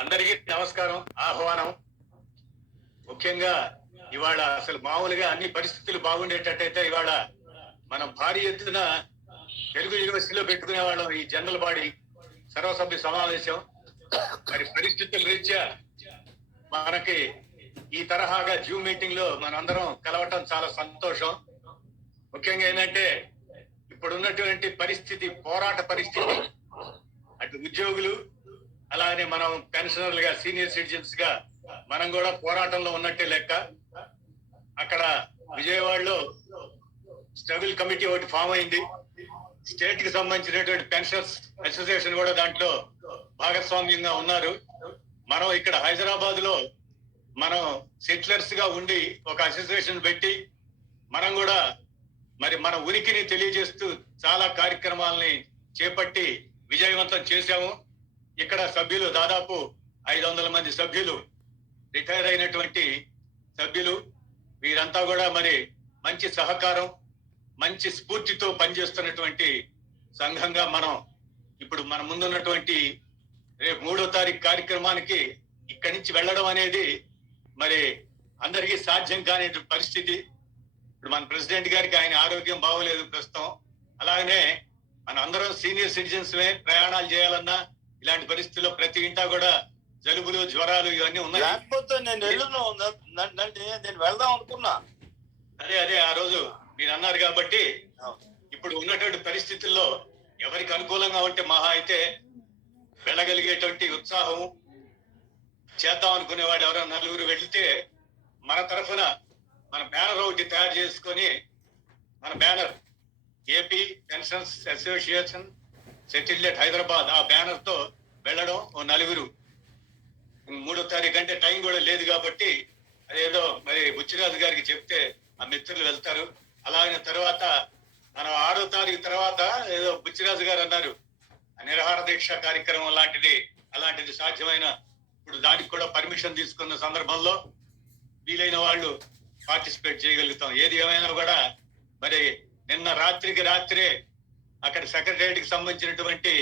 అందరికీ నమస్కారం ఆహ్వానం. ముఖ్యంగా ఇవాళ అసలు మామూలుగా అన్ని పరిస్థితులు బాగుండేటట్టయితే ఇవాళ మనం భారీ ఎత్తున తెలుగు యూనివర్సిటీలో పెట్టుకునే వాళ్ళం ఈ జనరల్ బాడీ సర్వసభ్య సమావేశం. మరి పరిస్థితుల రీత్యా మనకి ఈ తరహాగా జూమ్ మీటింగ్లో మనందరం కలవటం చాలా సంతోషం. ముఖ్యంగా ఏంటంటే ఇప్పుడు ఉన్నటువంటి పరిస్థితి పోరాట పరిస్థితి అటు ఉద్యోగులు అలానే మనం పెన్షనర్లుగా సీనియర్ సిటిజన్స్గా మనం కూడా పోరాటంలో ఉన్నట్టే లెక్క. అక్కడ విజయవాడలో స్ట్రగుల్ కమిటీ ఒకటి ఫామ్ అయింది. స్టేట్కి సంబంధించినటువంటి పెన్షనర్స్ అసోసియేషన్ కూడా దాంట్లో భాగస్వామ్యంగా ఉన్నారు. మనం ఇక్కడ హైదరాబాద్లో మనం సెటిలర్స్గా ఉండి ఒక అసోసియేషన్ పెట్టి మనం కూడా మరి మన ఉనికిని తెలియజేస్తూ చాలా కార్యక్రమాలని చేపట్టి విజయవంతం చేశాము. ఇక్కడ సభ్యులు దాదాపు ఐదు వందల మంది సభ్యులు రిటైర్ అయినటువంటి సభ్యులు వీరంతా కూడా మరి మంచి సహకారం మంచి స్ఫూర్తితో పనిచేస్తున్నటువంటి సంఘంగా మనం ఇప్పుడు మన ముందున్నటువంటి రేపు మూడో తారీఖు కార్యక్రమానికి ఇక్కడి నుంచి వెళ్ళడం అనేది మరి అందరికీ సాధ్యం కాని పరిస్థితి. ఇప్పుడు మన ప్రెసిడెంట్ గారికి ఆయన ఆరోగ్యం బాగోలేదు ప్రస్తుతం. అలాగనే మన అందరం సీనియర్ సిటిజన్స్ ప్రయాణాలు చేయాలన్నా ఇలాంటి పరిస్థితుల్లో ప్రతి ఇంటా కూడా జలుబులు జ్వరాలు ఇవన్నీ ఉన్నాయి. లేకపోతే నేను వెళ్ళను నేను వెళ్దాం అనుకున్నా. అదే అదే ఆ రోజు మీరు అన్నారు కాబట్టి ఇప్పుడు ఉన్నటువంటి పరిస్థితుల్లో ఎవరికి అనుకూలంగా ఉంటే మహా అయితే వెళ్ళగలిగేటువంటి ఉత్సాహం చేద్దాం అనుకునేవాడు ఎవరైనా నలుగురు వెళితే మన తరఫున మన బ్యానర్ ఒకటి తయారు చేసుకొని మన banner AP pensions association settled Hyderabad ఆ బ్యానర్తో వెళ్ళడం ఓ నలుగురు. మూడో తారీఖు అంటే టైం కూడా లేదు కాబట్టి అదేదో మరి బుచ్చిరాజు గారికి చెప్తే ఆ మిత్రులు వెళ్తారు. అలాగిన తర్వాత మనం ఆరో తారీఖు తర్వాత ఏదో బుచ్చిరాజు గారు అన్నారు. ఆ నిరహార దీక్ష కార్యక్రమం లాంటిది అలాంటిది సాధ్యమైన ఇప్పుడు దానికి కూడా పర్మిషన్ తీసుకున్న సందర్భంలో వీలైన వాళ్ళు పార్టిసిపేట్ చేయగలుగుతాం. ఏది ఏమైనా కూడా మరి నిన్న రాత్రికి రాత్రే అక్కడ సెక్రటరియట్కి సంబంధించినటువంటి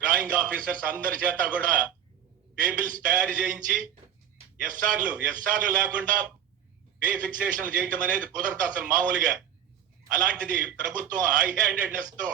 డ్రాయింగ్ ఆఫీసర్స్ అందరి చేత కూడా టేబుల్స్ తయారు చేయించి ఎస్ఆర్లు ఎస్ఆర్లు లేకుండా పే ఫిక్సేషన్ చేయటం అనేది కుదరదు అసలు మామూలుగా. అలాంటిది ప్రభుత్వం హై హ్యాండెడ్నెస్తో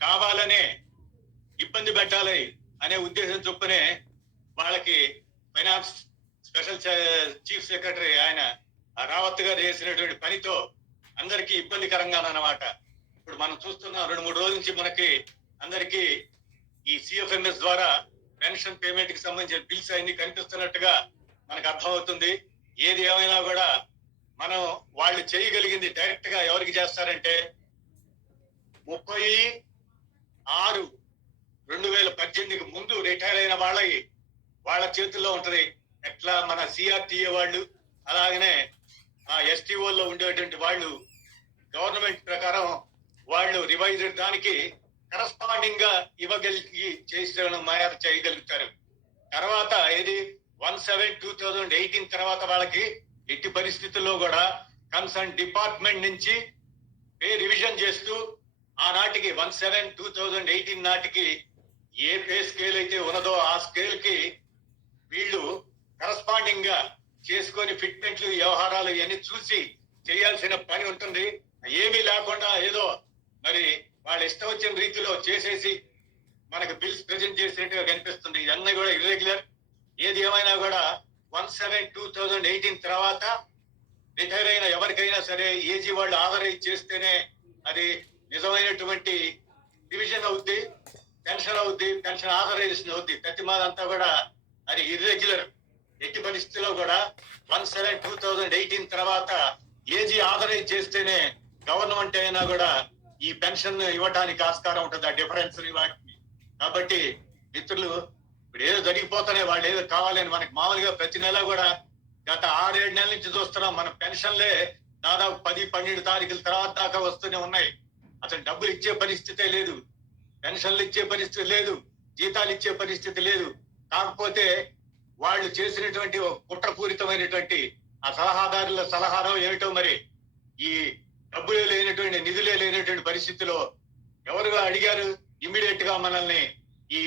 కావాలనే ఇబ్బంది పెట్టాలి అనే ఉద్దేశం చొప్పునే వాళ్ళకి ఫైనాన్స్ స్పెషల్ చీఫ్ సెక్రటరీ ఆయన రావత్ గారు చేసినటువంటి పనితో అందరికీ ఇబ్బందికరంగా అన్నమాట ఇప్పుడు మనం చూస్తున్నాం రెండు మూడు రోజుల నుంచి మనకి అందరికీ ఈ సిఎఫ్ఎంఎస్ ద్వారా పెన్షన్ పేమెంట్కి సంబంధించిన బిల్స్ అన్ని కనిపిస్తున్నట్టుగా మనకు అర్థమవుతుంది. ఏది ఏమైనా కూడా మనం వాళ్ళు చేయగలిగింది డైరెక్ట్గా ఎవరికి చేస్తారంటే ముప్పై ఆరు రెండు వేల పద్దెనిమిదికి ముందు రిటైర్ అయిన వాళ్ళకి వాళ్ళ చేతుల్లో ఉంటది. ఎట్లా మన సిఆర్టీఏ వాళ్ళు అలాగనే ఆ ఎస్టీఓలో ఉండేటువంటి వాళ్ళు గవర్నమెంట్ ప్రకారం వాళ్ళు రివైజ్ దానికి కరస్పాండింగ్గా ఇవ్వగలిగి చేసిన మాయారు చేయగలుగుతారు. తర్వాత ఇది one seven two thousand eighteen తర్వాత వాళ్ళకి ఎట్టి పరిస్థితుల్లో కూడా కన్సర్న్ డిపార్ట్మెంట్ నుంచి పే రివిజన్ చేస్తూ ఆనాటికి one seven two thousand eighteen నాటికి ఏ పే స్కేల్ అయితే ఉన్నదో ఆ స్కేల్కి వీళ్ళు కరస్పాండింగ్గా చేసుకొని ఫిట్మెంట్లు వ్యవహారాలు ఇవన్నీ చూసి చేయాల్సిన పని ఉంటుంది. ఏమీ లేకుండా ఏదో మరి వాళ్ళ ఇష్టం వచ్చిన రీతిలో చేసేసి మనకు బిల్స్ ప్రజెంట్ చేసినట్టుగా కనిపిస్తుంది. ఇదన్నీ కూడా ఇర్రెగ్యులర్ ఏది ఏమైనా కూడా one seven two thousand eighteen తర్వాత రిటైర్ అయిన ఎవరికైనా సరే ఏజీ వాళ్ళు ఆథరైజ్ చేస్తేనే అది నిజమైనటువంటి డివిజన్ అవుద్ది పెన్షన్ అవుద్ది పెన్షన్ ఆథరైజేషన్ అవుద్ది. ప్రతి మాదంతా కూడా అది ఇర్రెగ్యులర్ ఎట్టి పరిస్థితుల్లో కూడా one seven two thousand eighteen తర్వాత ఏజీ ఆథరైజ్ చేస్తేనే గవర్నమెంట్ అయినా కూడా ఈ పెన్షన్ ఇవ్వడానికి ఆస్కారం ఉంటుంది ఆ డిఫరెన్స్ వాటికి. కాబట్టి మిత్రులు ఇప్పుడు ఏదో జరిగిపోతానే వాళ్ళు ఏదో కావాలని మనకి మామూలుగా ప్రతి నెల కూడా గత ఆరేడు నెలల నుంచి చూస్తున్నాం మన పెన్షన్లే దాదాపు పది పన్నెండు తారీఖుల తర్వాత దాకా వస్తూనే ఉన్నాయి. అసలు డబ్బులు ఇచ్చే పరిస్థితే లేదు పెన్షన్లు ఇచ్చే పరిస్థితి లేదు జీతాలు ఇచ్చే పరిస్థితి లేదు. కాకపోతే వాళ్ళు చేసినటువంటి కుట్రపూరితమైనటువంటి ఆ సలహాదారుల సలహాలో ఏమిటో మరి ఈ డబ్బులే లేనటువంటి నిధులే లేనటువంటి పరిస్థితిలో ఎవరుగా అడిగారు? ఇమ్మీడియట్గా మనల్ని ఈ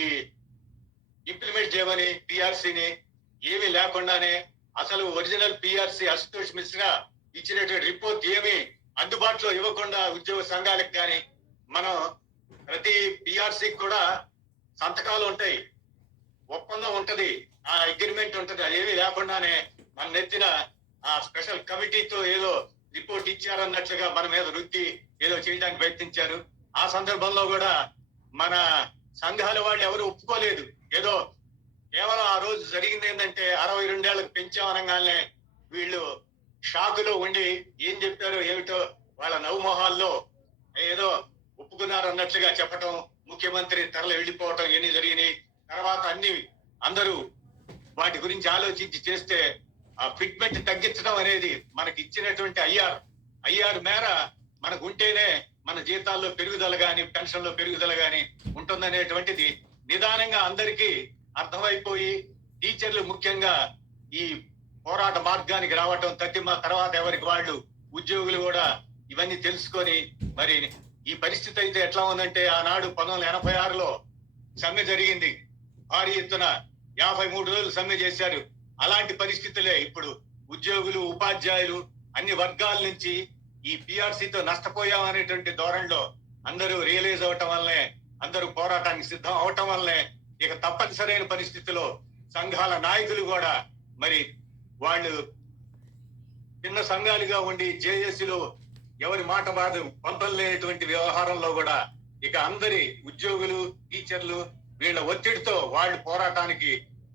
ఇంప్లిమెంట్ చేయమని పిఆర్సీని ఏమీ లేకుండానే అసలు ఒరిజినల్ పిఆర్సీ అశుతోష్ మిశ్రా ఇచ్చినటువంటి రిపోర్ట్ ఏమి అందుబాటులో ఇవ్వకుండా ఉద్యోగ సంఘాలకు కానీ మనం ప్రతి పిఆర్సీ కూడా సంతకాలు ఉంటాయి. ఒప్పందం ఉంటది. ఆ అగ్రిమెంట్ ఉంటది. అదేమీ లేకుండానే మన నెత్తిన ఆ స్పెషల్ కమిటీతో ఏదో రిపోర్ట్ ఇచ్చారన్నట్లుగా మన మీద రుద్ది ఏదో చేయడానికి ప్రయత్నించారు. ఆ సందర్భంలో కూడా మన సంఘాల వాళ్ళు ఎవరు ఒప్పుకోలేదు. ఏదో కేవలం ఆ రోజు జరిగింది ఏంటంటే అరవై రెండేళ్ళకు పెంచామనగానే వీళ్ళు షాకులో ఉండి ఏం చెప్పారో ఏమిటో వాళ్ళ నవ్వుమొహాల్లో ఏదో ఒప్పుకున్నారు అన్నట్లుగా చెప్పటం ముఖ్యమంత్రి తరలి వెళ్ళిపోవటం ఇవన్నీ జరిగినాయి. తర్వాత అన్ని అందరూ వాటి గురించి ఆలోచించి చేస్తే ఆ ఫిట్మెంట్ తగ్గించడం అనేది మనకి ఇచ్చినటువంటి ఐఆర్ ఐఆర్ మేర మనకు ఉంటేనే మన జీతాల్లో పెరుగుదల గాని పెన్షన్లో పెరుగుదల గాని ఉంటుందనేటువంటిది నిదానంగా అందరికీ అర్థమైపోయి టీచర్లు ముఖ్యంగా ఈ పోరాట మార్గానికి రావటం తగ్గిమ తర్వాత ఎవరికి వాళ్ళు ఉద్యోగులు కూడా ఇవన్నీ తెలుసుకొని మరి ఈ పరిస్థితి అయితే ఎట్లా ఉందంటే ఆనాడు పంతొమ్మిది వందల ఎనభై ఆరులో సమ్మె జరిగింది. భారీ ఎత్తున యాభై మూడు రోజులు సమ్మె చేశారు. అలాంటి పరిస్థితులే ఇప్పుడు ఉద్యోగులు ఉపాధ్యాయులు అన్ని వర్గాల నుంచి ఈ పిఆర్సీతో నష్టపోయామనేటువంటి ధోరణిలో అందరూ రియలైజ్ అవటం వల్లనే అందరూ పోరాటానికి సిద్ధం అవటం వల్లనే ఇక తప్పనిసరైన పరిస్థితిలో సంఘాల నాయకులు కూడా మరి వాళ్ళు చిన్న సంఘాలుగా ఉండి జేఏసీలో ఎవరి మాట బాధ పంపలేనటువంటి వ్యవహారంలో కూడా ఇక అందరి ఉద్యోగులు టీచర్లు వీళ్ళ ఒత్తిడితో వాళ్ళు పోరాటానికి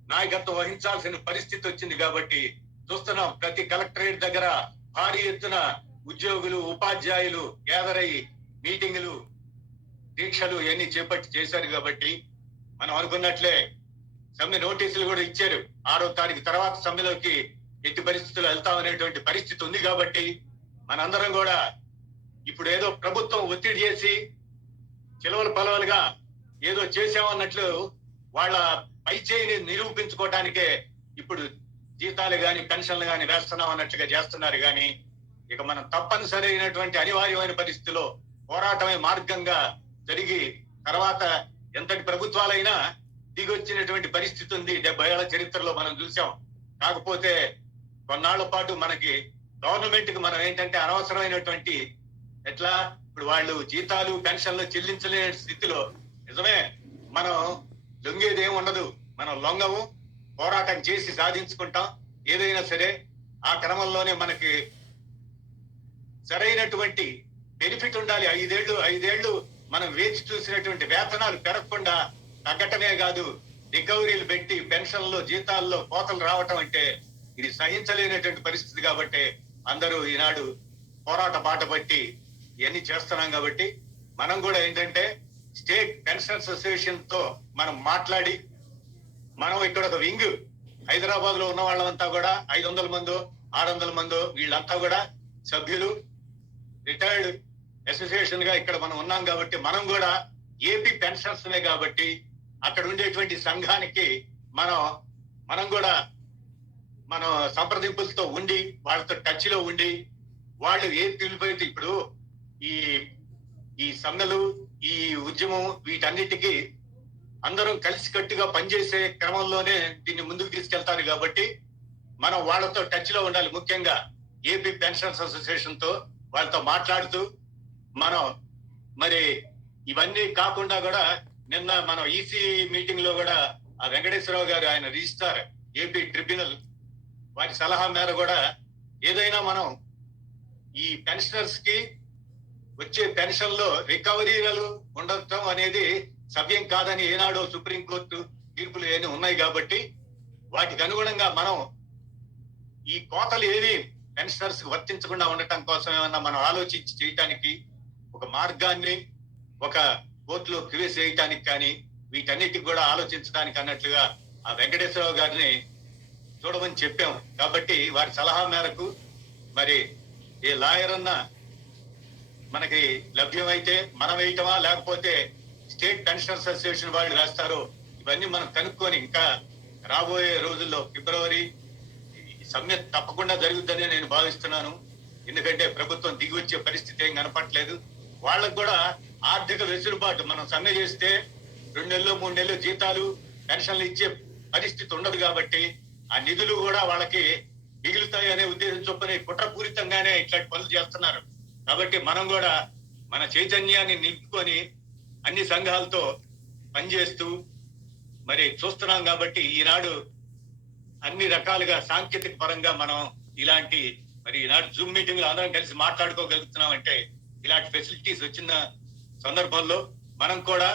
నాయకత్వం వహించాల్సిన పరిస్థితి వచ్చింది కాబట్టి చూస్తున్నాం ప్రతి కలెక్టరేట్ దగ్గర భారీ ఎత్తున ఉద్యోగులు ఉపాధ్యాయులు గ్యాదర్ అయ్యి మీటింగులు దీక్షలు ఇవన్నీ చేపట్టి చేశారు కాబట్టి మనం అనుకున్నట్లే సమ్మె నోటీసులు కూడా ఇచ్చారు. ఆరో తారీఖు తర్వాత సమ్మెలోకి ఎట్టి పరిస్థితుల్లో వెళ్తామనేటువంటి పరిస్థితి ఉంది కాబట్టి మనందరం కూడా ఇప్పుడు ఏదో ప్రభుత్వం ఒత్తిడి చేసి చిలవలు పలవలుగా ఏదో చేసామన్నట్లు వాళ్ళ పై చేయిని నిరూపించుకోవటానికే ఇప్పుడు జీతాలు గాని పెన్షన్లు గాని వేస్తున్నాం అన్నట్టుగా చేస్తున్నారు కానీ ఇక మనం తప్పనిసరి అయినటువంటి అనివార్యమైన పరిస్థితిలో పోరాటమే మార్గంగా జరిగి తర్వాత ఎంతటి ప్రభుత్వాలైనా దిగొచ్చినటువంటి పరిస్థితి ఉంది. డెబ్బై ఏళ్ళ చరిత్రలో మనం చూసాం. కాకపోతే కొన్నాళ్ళ పాటు మనకి గవర్నమెంట్కి మనం ఏంటంటే అనవసరమైనటువంటి ఎట్లా? ఇప్పుడు వాళ్ళు జీతాలు పెన్షన్లు చెల్లించలేని స్థితిలో నిజమే మనం లొంగేది ఏం ఉండదు. మనం లొంగము పోరాటం చేసి సాధించుకుంటాం. ఏదైనా సరే ఆ క్రమంలోనే మనకి సరైనటువంటి బెనిఫిట్ ఉండాలి. ఐదేళ్ళు ఐదేళ్ళు మనం వేచి చూసినటువంటి వేతనాలు పెరగకుండా తగ్గటమే కాదు రికవరీలు పెట్టి పెన్షన్లో జీతాల్లో కోతలు రావటం అంటే ఇది సహించలేనటువంటి పరిస్థితి కాబట్టి అందరూ ఈనాడు పోరాట బాట పట్టి ఇవన్నీ చేస్తున్నాం కాబట్టి మనం కూడా ఏంటంటే స్టేట్ పెన్షన్ అసోసియేషన్తో మనం మాట్లాడి మనం ఇక్కడ ఒక వింగ్. హైదరాబాద్లో ఉన్న వాళ్ళంతా కూడా ఐదు వందల మందో ఆరు వందల మందో వీళ్ళంతా కూడా సభ్యులు రిటైర్డ్ అసోసియేషన్గా ఇక్కడ మనం ఉన్నాం కాబట్టి మనం కూడా ఏపీ పెన్షన్స్ కాబట్టి అక్కడ ఉండేటువంటి సంఘానికి మనం మనం కూడా మనం సంప్రదింపులతో ఉండి వాళ్ళతో టచ్లో ఉండి వాళ్ళు ఏ పిలిపోయితే ఇప్పుడు ఈ ఈ సమ్మెలు ఈ ఉద్యమం వీటన్నిటికీ అందరం కలిసి కట్టుగా పనిచేసే క్రమంలోనే దీన్ని ముందుకు తీసుకెళ్తారు కాబట్టి మనం వాళ్ళతో టచ్లో ఉండాలి. ముఖ్యంగా ఏపీ పెన్షన్స్ అసోసియేషన్తో వాళ్ళతో మాట్లాడుతూ మనం మరి ఇవన్నీ కాకుండా కూడా నిన్న మనం ఈసీ మీటింగ్లో కూడా ఆ వెంకటేశ్వరరావు గారు ఆయన రిజిస్టార్ ఏపీ ట్రిబ్యునల్ వారి సలహా మేర కూడా ఏదైనా మనం ఈ పెన్షనర్స్కి వచ్చే పెన్షన్లో రికవరీలు ఉండటం అనేది సవ్యం కాదని ఏనాడో సుప్రీంకోర్టు తీర్పులు ఏమి ఉన్నాయి కాబట్టి వాటికి అనుగుణంగా మనం ఈ కోతలు ఏవి పెన్షనర్స్ వర్తించకుండా ఉండటం కోసం ఏమన్నా మనం ఆలోచించి చేయటానికి ఒక మార్గాన్ని ఒక కోర్టులో క్రియేట్ చేయటానికి కానీ వీటన్నిటికి కూడా ఆలోచించడానికి అన్నట్లుగా ఆ వెంకటేశ్వరరావు గారిని చూడమని చెప్పాం. కాబట్టి వారి సలహా మేరకు మరి ఏ లాయర్ అన్న మనకి లభ్యమైతే మనం వేయటమా? లేకపోతే స్టేట్ పెన్షన్ అసోసియేషన్ వాళ్ళు రాస్తారో ఇవన్నీ మనం కనుక్కొని ఇంకా రాబోయే రోజుల్లో ఫిబ్రవరి ఈ సమ్మె తప్పకుండా జరుగుతుందని నేను భావిస్తున్నాను. ఎందుకంటే ప్రభుత్వం దిగివచ్చే పరిస్థితి ఏం కనపట్లేదు వాళ్ళకు కూడా ఆర్థిక వెసులుబాటు మనం సమ్మె చేస్తే రెండు నెలలు మూడు నెలలు జీతాలు పెన్షన్లు ఇచ్చే పరిస్థితి ఉండదు కాబట్టి ఆ నిధులు కూడా వాళ్ళకి మిగులుతాయి అనే ఉద్దేశం చొప్పున కుట్రపూరితంగానే ఇట్లాంటి పనులు చేస్తున్నారు. కాబట్టి మనం కూడా మన చైతన్యాన్ని నింపుకొని అన్ని సంఘాలతో పనిచేస్తూ మరి చూస్తున్నాం కాబట్టి ఈనాడు అన్ని రకాలుగా సాంకేతిక పరంగా మనం ఇలాంటి మరి ఈనాడు జూమ్ మీటింగ్లో అందరం కలిసి మాట్లాడుకోగలుగుతున్నాం అంటే ఇలాంటి ఫెసిలిటీస్ వచ్చిన సందర్భంలో మనం కూడా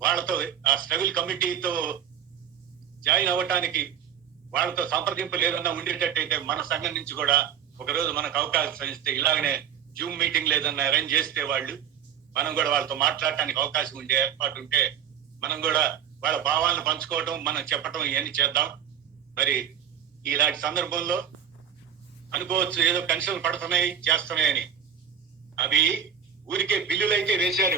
వాళ్ళతో ఆ స్ట్రగుల్ కమిటీతో జాయిన్ అవ్వటానికి వాళ్ళతో సంప్రదింపులు ఏదన్నా ఉండేటట్టయితే మన సంఘం నుంచి కూడా ఒక రోజు మనకు అవకాశం ఇస్తే ఇలాగనే జూమ్ మీటింగ్ లేదన్నా అరేంజ్ చేస్తే వాళ్ళు మనం కూడా వాళ్ళతో మాట్లాడటానికి అవకాశం ఉండే ఏర్పాటు ఉంటే మనం కూడా వాళ్ళ భావాలను పంచుకోవటం మనం చెప్పటం ఇవన్నీ చేద్దాం. మరి ఇలాంటి సందర్భంలో అనుకోవచ్చు ఏదో పెన్షన్లు పడుతున్నాయి చేస్తున్నాయని. అవి ఊరికే బిల్లులు అయితే వేశారు.